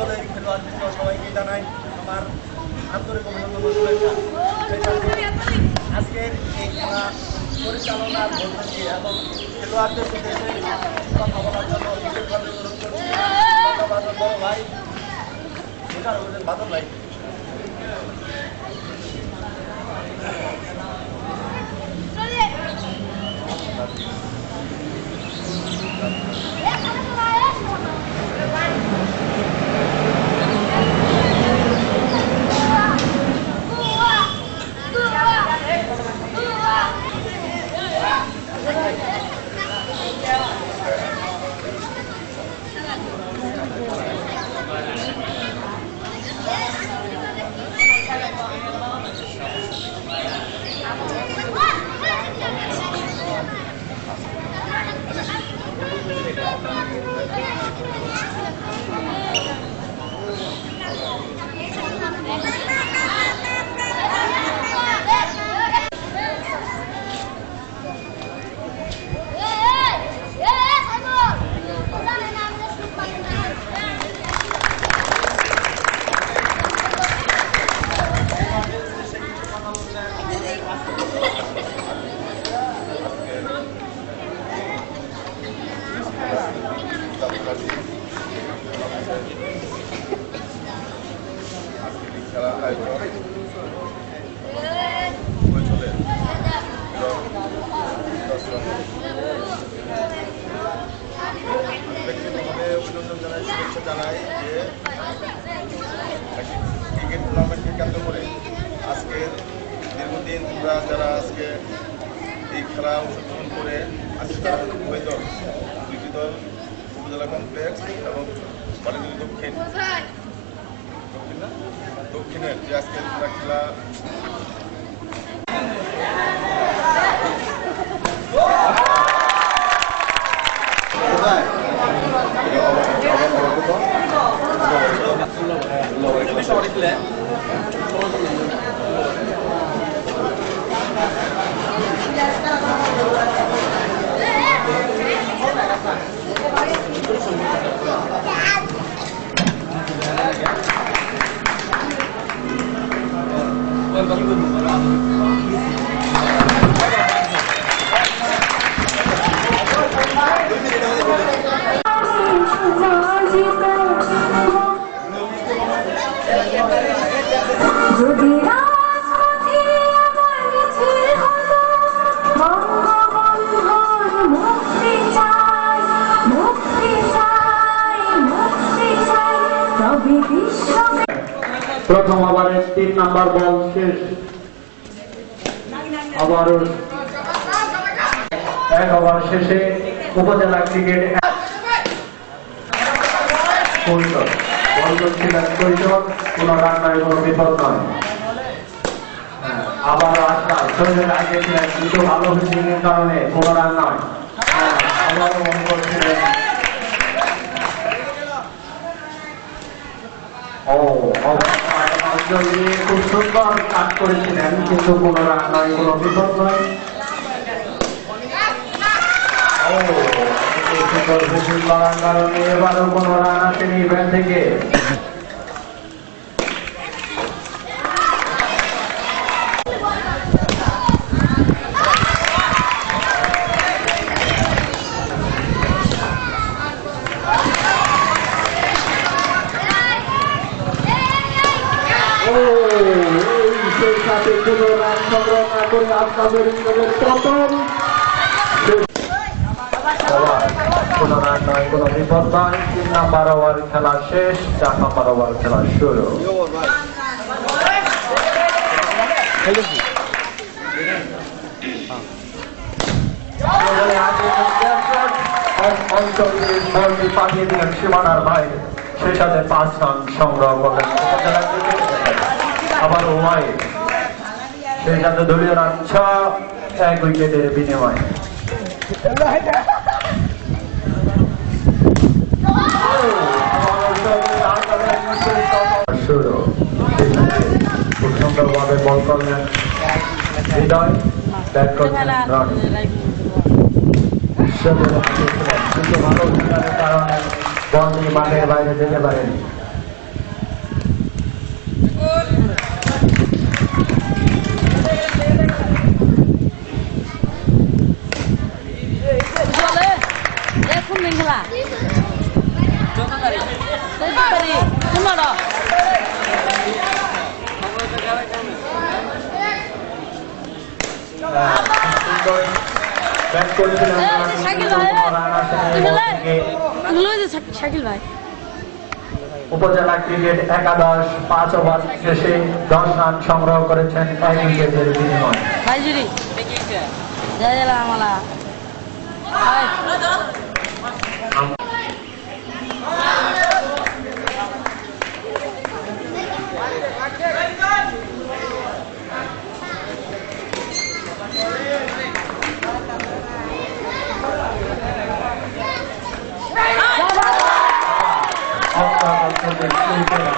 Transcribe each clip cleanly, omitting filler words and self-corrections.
দলের খেলোয়াড়দের সবাইকে জানাই আমার আন্তরিক অভিনন্দন ও শুভেচ্ছা। আজকের এই খেলা পরিচালনার মধ্য দিয়ে এবং খেলোয়াড়দের উদ্দেশ্যে কথা বলার জন্য বিশেষভাবে অনুরোধ করছি বড় ভাই বাদল ভাই। জানাই যে ক্রিকেট টুর্নামেন্টকে কেন্দ্র করে আজকের দীর্ঘদিন আমরা যারা আজকে এই খেলা অংশগ্রহণ করে আজকে তারা উভয় দল দুইটি দল উপজেলা কমপ্লেক্স এবং বালিগুড়ি দক্ষিণের যে আজকের খেলা প্রথম ওভারের 3 নম্বর বল শেষ। আবারও 1 ওভার শেষে উপজেলা ক্রিকেট কৈশোর বল করছিলেন কৈশোর, কোনো রান নয়, কোনো বিপদ নয়। আবারও আজকাল শরীরের আগে ছিলেন কিন্তু ভালো ফিল্ডিংয়ের কারণে কোনো রান নয়। আবারও বল করছিলেন খুব সুন্দর কাজ করেছিলেন কিন্তু কোনো রান নয়, কোনো বিপদ নয়। সুন্দর ফিল্ডিং করার কারণে এবারও কোনো রান আসেনি ব্যাট থেকে। কোনো রান সংগ্রহ না করে আপনাদের পতন। কোনো রান নয়, কোনো বিপদ নয়। 3 নম্বর ওভার খেলা শেষ, 4 নম্বর ওভার খেলা শুরু। বলটি পাঠিয়ে দিলেন সীমানার বাইরে, সেই সাথে 5 রান সংগ্রহ করলেন উপজেলা ক্রিকেট। আবার ওয়াইড, সেই সাথে দলীয় রান 6, 1 উইকেটের বিনিময়ে। শুরু, খুব সুন্দরভাবে বল করলেন হৃদয়, ব্যাট করলেন রনি। কিন্তু ভালো খেলার কারণে বল মাঠের বাইরে যেতে পারেনি। উপজেলা ক্রিকেট একাদশ 5 ওভার শেষে 10 রান সংগ্রহ করেছেন 1 উইকেটের বিনিময়ে।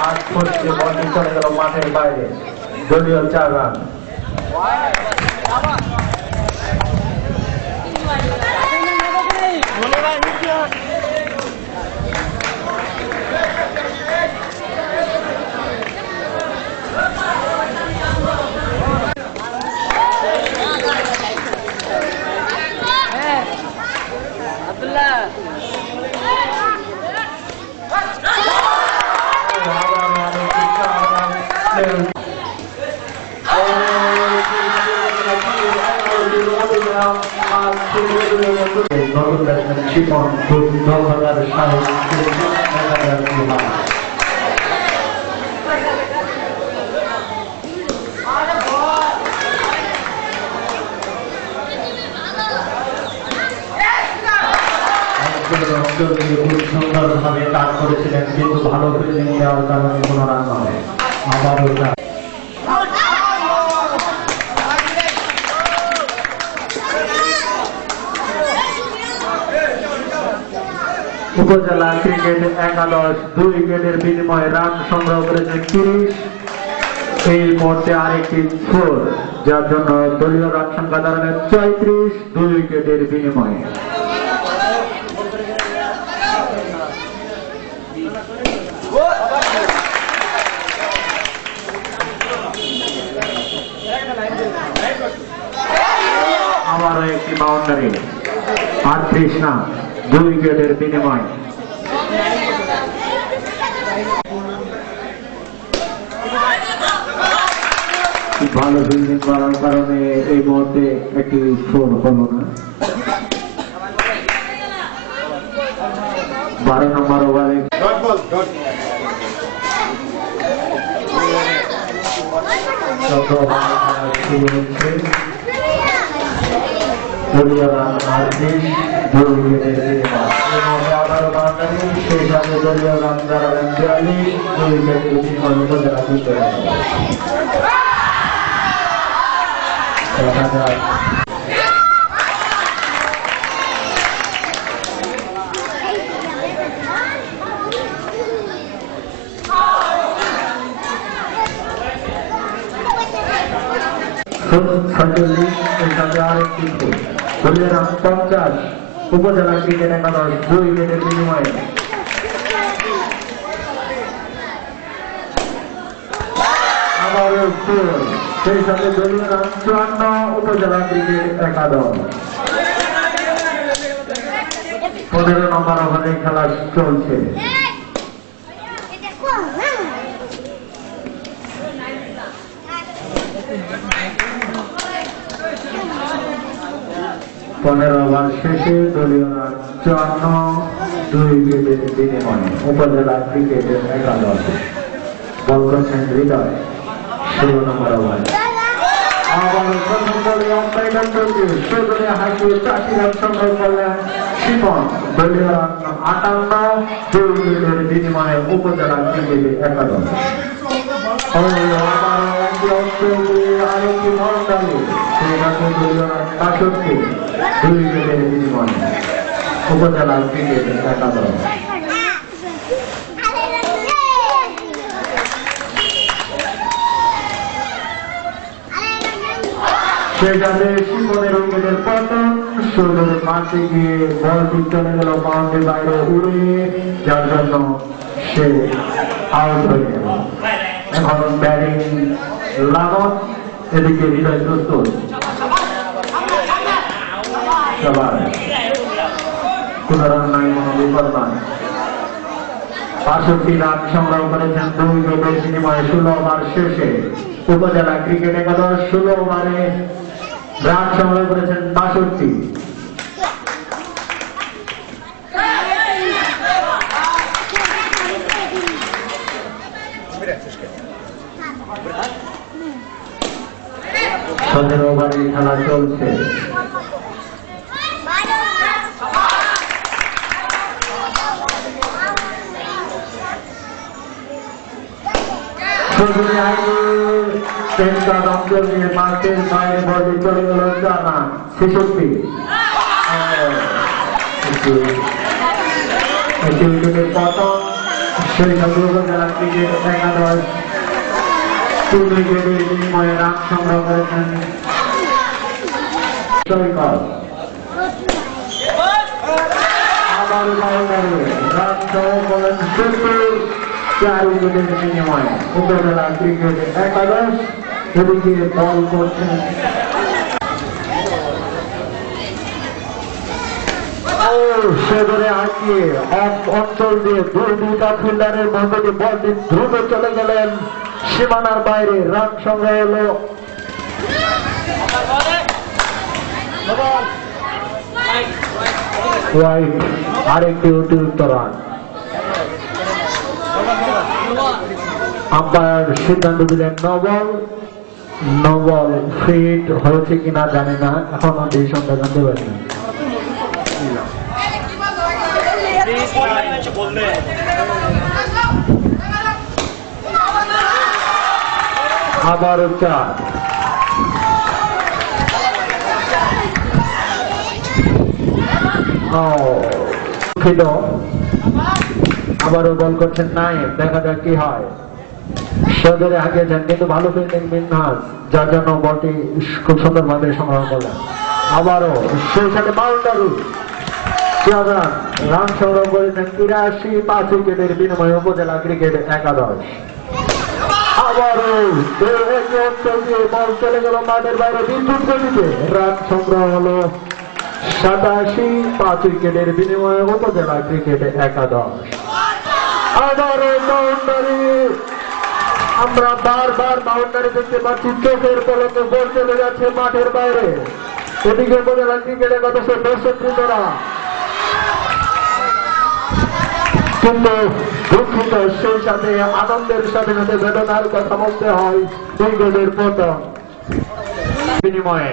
হাত ফসকে বলটি চলে গেল মাঠের বাইরে, দলীয় 4 রান। নতুন ব্যাটসম্যান শিপন খুব দক্ষতার সাহস খুব সুন্দরভাবে কাজ করেছিলেন, কিন্তু ভালো ফিল্ডিং দেওয়ার কারণে কোনো রান হয়। আবারও উপজেলা ক্রিকেট একাদশ 2 উইকেটের বিনিময়ে রান সংগ্রহ করেছে 30। এই মুহূর্তে আরেকটি 4, যার জন্য দলীয় রান সংখ্যা দাঁড়াবে 34 2 উইকেটের বিনিময়ে। আবারও একটি বাউন্ডারি, 38 রান 2 উইকেটের বিনিময়ে। ভালো ফিল্ডিং করার কারণে এই মুহূর্তে একটি 4 হলো না। 12 নম্বর ওভারে দলীয় রান 38 2 উইকেটের বিনিময়ে। আবারও বাউন্ডারি, সেই সাথে দলীয় রান দাঁড়াবেন 42 2 উইকেটের বিনিময়ে উপজেলা ক্রিকেট। আরেকটি দলীয় রান 50 উপজেলা ক্রিকেট একাদশ 2 উইকেটের বিনিময়ে। আবারও 4, সেই সাথে দলীয় রান 54 উপজেলা ক্রিকেট একাদশ। 15 নম্বর ওভারে খেলা চলছে। ওভার শেষে দলীয় রান 54 2 উইকেটের বিনিময়ে উপজেলা ক্রিকেটের একাদশ। বল করছেন হৃদয় 16 নম্বর ওভারে। আবার প্রথম বলে অম্পায়ার চলছে, সেখানে হাসিয়ে 80 রান সংগ্রহ করলেন শিপন। দলীয় রান 58 2 উইকেটের বিনিময়ে উপজেলা ক্রিকেটের একাদশ। আরেকটি বাউন্ডারি, সেখানে দলীয় রান 65 2 উইকেটের বিনিময়ে উপজেলা ক্রিকেটের একাদশ। সেখানে শিপনের উইকেটের পতন, শোলের মাঠে গিয়ে বলটি চলে গেল বাউন্ডারির বাইরে উড়ে, যার জন্য সে আউট হয়ে গেল। এখন ব্যাটিং লালন, এদিকে হৃদয় প্রস্তুত। সবার কোনো রান নাই, কোনো বিপদ নাই। ৬৫ রান সংগ্রহ করেছেন ২ উইকেটের বিনিময়ে ১৬ ওভার শেষে। উপজেলা ক্রিকেট একাদশ ১৬ ওভারে রান সংগ্রহ করেছেন ৬২। সতেরো ওভারে খেলা চলছে। অঞ্চল নিয়ে মাঠের বাইরে বলে চলে গেল ৪ রান ৬৬। উইকেটের পতন। সেই সঙ্গে উপজেলা ক্রিকেট একাদশ ৩ উইকেটের বিনিময়ে রান সংগ্রহ করেছেন সৈকত। আবার বাউন্ডারি রান সংগ্রহ করেন ৪ উইকেটের বিনিময়ে উপজেলা ক্রিকেট একাদশ। এদিকে বল করছেন সেদরে হাঁকিয়ে অঞ্চল দিয়ে দুইটা ফিল্ডারের মধ্যে দিয়ে বলটি দ্রুত চলে গেলেন সীমানার বাইরে। রান সংগ্রহ হল ওয়াইড, আরেকটি অতিরিক্ত রান। আম্পায়ার সিদ্ধান্ত দিলেন নো বল। ফিট হয়েছে কিনা জানি না, এখনো ডিসিশনটা জানতে পারি না। আবার ৪। আবারও বল করছেন নাইম, দেখা যাক কি হয়। সদরে হাঁকিয়েছেন কিন্তু ভালো ফিল্ডিং মিনহাজ, যার জন্য বলটি খুব সুন্দরভাবে সংগ্রহ করলেন। আবারও সেই সাথে বাউন্ডারি। রান সংগ্রহ করেছেন ৮৩। ৫ উইকেটের বিনিময়ে উপজেলা ক্রিকেট একাদশ। আবারও বল চলে গেল মাঠের বাইরে বিদ্যুৎ গতিতে। রান সংগ্রহ হলো ৮৭। ৫ উইকেটের বিনিময়ে উপজেলা ক্রিকেট একাদশ। আবারও বাউন্ডারি। আমরা বারবার বাউন্ডারি দেখতে পাচ্ছি, চোখের পলকে বল চলে যাচ্ছে মাঠের বাইরে। এদিকে উপজেলা ক্রিকেট একাদশের দর্শকরা কিন্তু দুঃখিত, সেই সাথে আনন্দের সাথে সাথে বেদনার কথা বলতে হয়। ২ গোলের পতন বিনিময়ে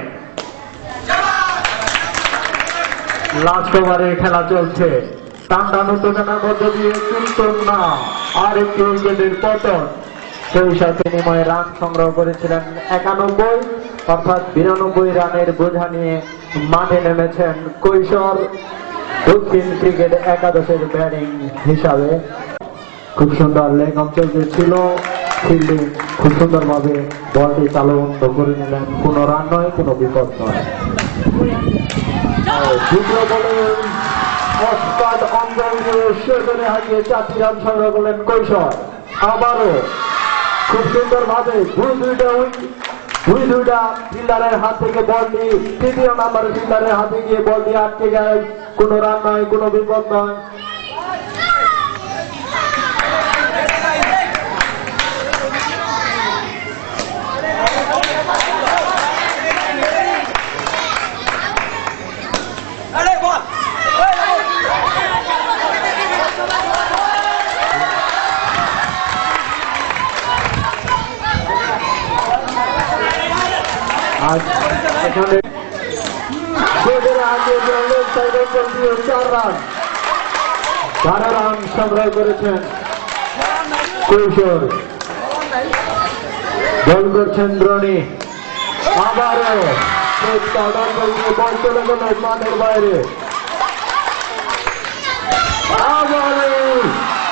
লাস্ট ওভারে খেলা চলছে। টান উত্তেজনার মধ্য দিয়ে কিন্তু না, আরেকটি উইকেটের পতন। সেই সাথে বিনিময়ে রান সংগ্রহ করেছিলেন ৯১, অর্থাৎ ৯২ রানের বোঝা নিয়ে মাঠে নেমেছেন কৈশোর দক্ষিণ ক্রিকেট একাদশের ব্যাটিং হিসাবে। খুব সুন্দর লেগ অঞ্চলটি ছিল, ফিল্ডিং খুব সুন্দরভাবে বলটি চালু করে নিলেন। কোনো রান নয়, কোনো বিপদ নয়। দ্বিতীয় বলে অস্কার অঞ্চল দিয়ে সেখানে হারিয়ে ৪টি রান সংগ্রহ করলেন কৈশোর। আবারও খুব সুন্দরভাবে দুইটা ফিল্ডারের হাত থেকে বলটি ৩য় নাম্বারের ফিল্ডারের হাতে গিয়ে বলটি আটকে যায়। কোনো রান নয়, কোনো বিপদ নয়। এখানে ৪ রান ১২ রান সংগ্রহ করেছেন কৈশোর। বল করছেন দ্রোণী। আবারও বল চলে গেল মাঠের বাইরে। আবারও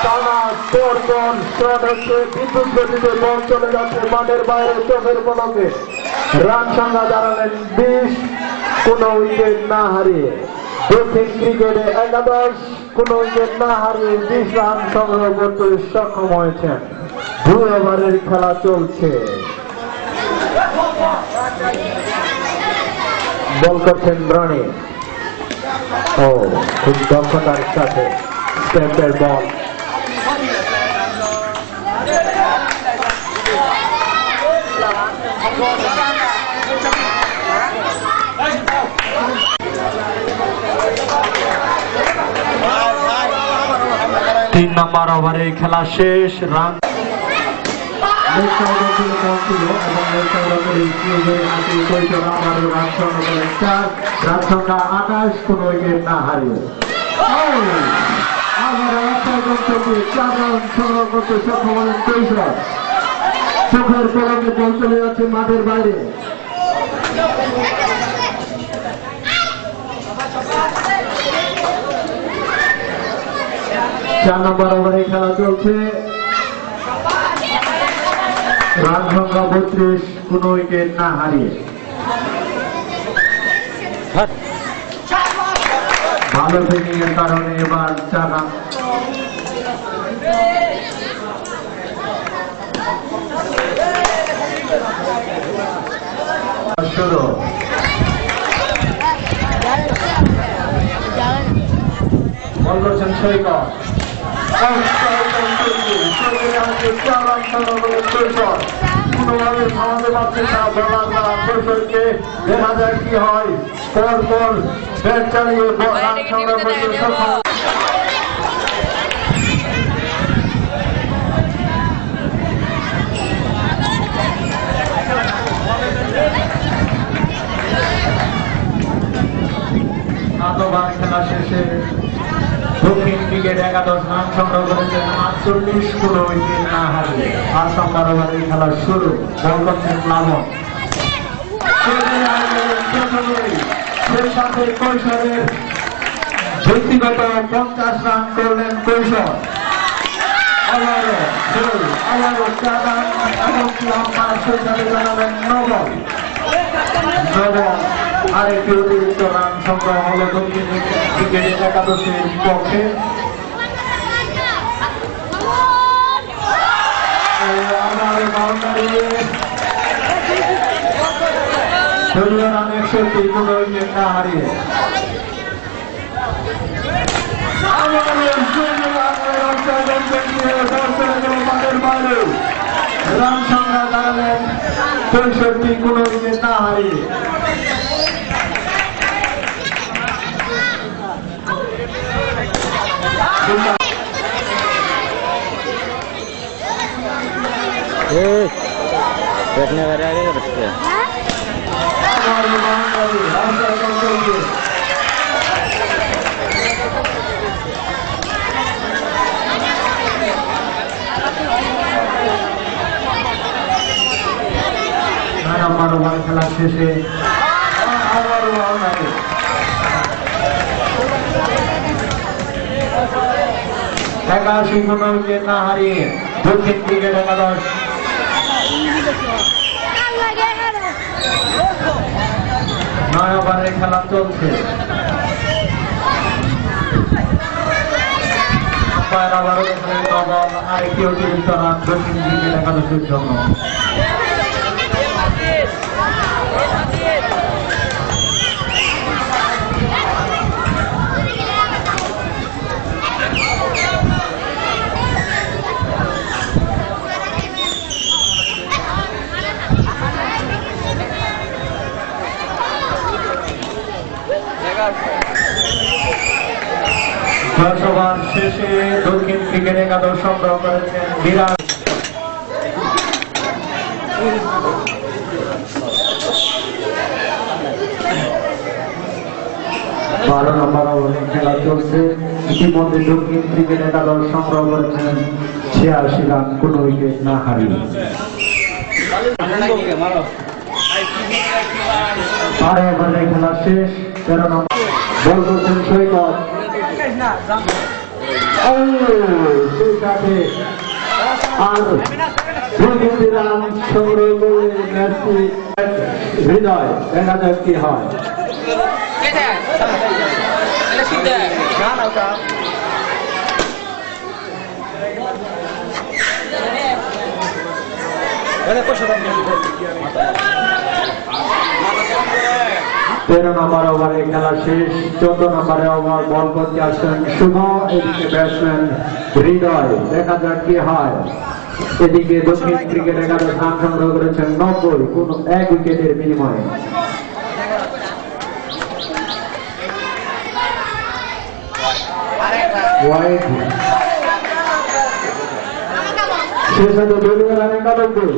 টানা পরপর শট হচ্ছে, বিদ্যুৎ গতিতে বল চলে যাচ্ছে মাঠের বাইরে। চোখের পলকে রান সংখ্যা দাঁড়ালেন ২০। কোন উইকেট না হারিয়ে দক্ষিণ ক্রিকেটে একাদশ কোন উইকেট না হারিয়ে ২০ রান সংগ্রহ করতে সক্ষম হয়েছেন। 2 ওভারের খেলা চলছে। বল করছেন রনি। ও খুব দক্ষতার সাথে স্টেপের বল। তিন নম্বর ওভারে খেলা শেষ। রান কোন উইকেট না হারিয়ে সংগ্রহ করতে সক্ষম হলেন কৈশোর। চোখের কলমে বল চলে যাচ্ছে মাঠের বাইরে। চার নম্বর ওভারে খেলা চলছে। রান সংখ্যা 32, কোন উইকেট না হারিয়ে। ভালো ফিল্ডিং এর কারণে এবার 4 রান। শুরু বল করছেন সৈকত। কোনোভাবে থামাতে পারছে না কৈশোরকে। দেখা যায় কি হয়। পর পর ব্যাট চালিয়ে রান সংগ্রহ করতে সক্ষম। খেলা শেষে দক্ষিণ ক্রিকেট 11 রান সংগ্রহ করেছেন 48, কোন উইকেট না হারিয়ে। 8 নম্বর ওভারে খেলা শুরু। বল করছেন প্লাবন। সেই সাথে কৈশোরের ব্যক্তিগত 50 রান করলেন কৈশোর। আবারও 4 রান এমনকি আম্পায়ার সেই সাথে জানালেন নবল। আরেকটি অতিরিক্ত রান সংগ্রহ হল দক্ষিণ ক্রিকেটের 11-এর বিপক্ষে। দলীয় রান 61, কোন উইকেট না হারিয়ে। রান সংখ্যা দাঁড়ালেন 65, কোন উইকেট না হারিয়ে। बैठने वाले आगे बच्चे খেলা শেষে 81, কোন উইকেট না হারিয়ে দক্ষিণ ক্রিকেট 11 9 ওভারে খেলা চলছে। আবারও দেখলেন নবল। আরেকটি অতিরিক্ত রান দক্ষিণ ক্রিকেট 11-এর জন্য। ওভার শেষে দক্ষিণ ক্রিকেট 11 সংগ্রহ করেছেন বিরাট। 12 নম্বর ওভারে খেলা চলছে। ইতিমধ্যে দক্ষিণ ক্রিকেট 11 সংগ্রহ করেছেন 86 রান, কোন উইকেট না হারিয়ে। 12 ওভারে খেলা শেষ। 13 নম্বর বল করছেন সৈকত। সেই সাথে আর 2 রান সংগ্রহ করে ম্যাচটি হৃদয়। দেখা যাক কি হয়। 13 নম্বর ওভারে খেলা শেষ। 14 নম্বরে ওভার বল করতে আসছেন শুভ, এদিকে ব্যাটসম্যান হৃদয়। দেখা যাক কি হয়। এদিকে দক্ষিণ ক্রিকেট একাদশ রান সংগ্রহ করেছেন 90, কোন 1 উইকেটের বিনিময়ে। ওয়াইড শেষ হতে দলীয় রান 91।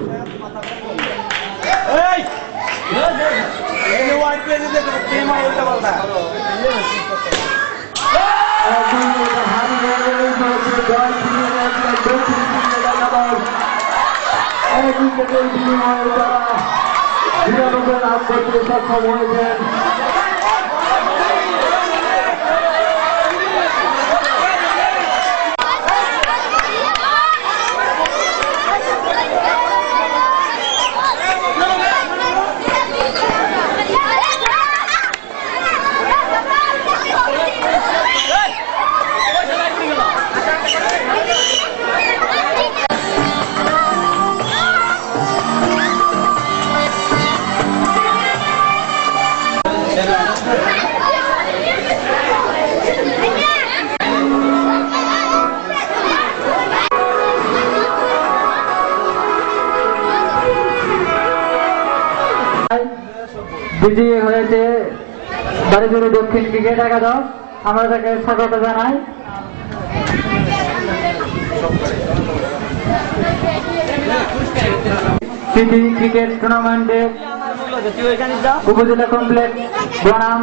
সক্ষম হয়েছেন। বিজয়ী হয়েছে বাড়িজুড়ি দক্ষিণ ক্রিকেট একাদশ। আমরা তাকে স্বাগত জানাই। সিটি ক্রিকেট টুর্নামেন্টে উপজেলা কমপ্লেক্স বনাম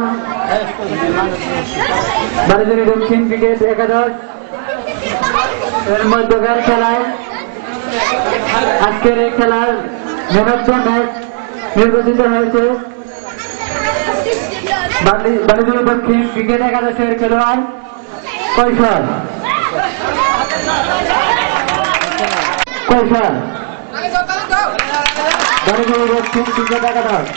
বাড়িজুড়ি দক্ষিণ ক্রিকেট একাদশ এর মধ্যকার খেলায় আজকের এই খেলার ম্যান অফ দ্য ম্যাচ নির্বাচিত হয়েছে বাড়িজুড়ি দক্ষিণ ক্রিকেট একাদশের খেলোয়াড় কৈশল। বাড়িজুড়ি দক্ষিণ ক্রিকেট একাদশ।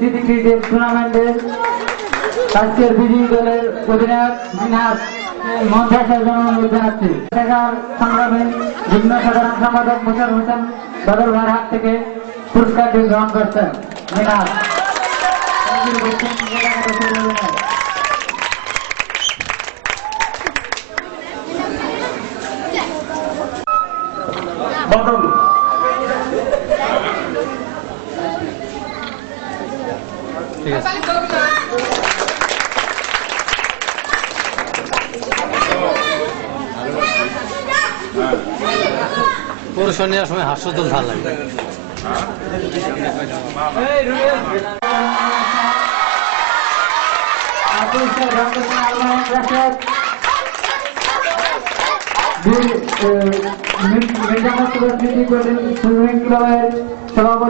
সিটি ক্রিকেট টুর্নামেন্টের আজকের বিজয়ী দলের অধিনায়ক জিনাত মঞ্চে আসার জন্য অনুরোধ জানাচ্ছি। সংগ্রামে যুগ্ম সাধারণ সম্পাদক মুশারফ হোসেন বাদল ভাইয়ের হাত থেকে পুরস্কারটি গ্রহণ করছেন জিনাত। বদল ঠিক আছে। পুরস্কার নেওয়ার সময় হাস্যতল ভালো লাগে। মির্জাপুর সুইমিং ক্লাবের সভাপতি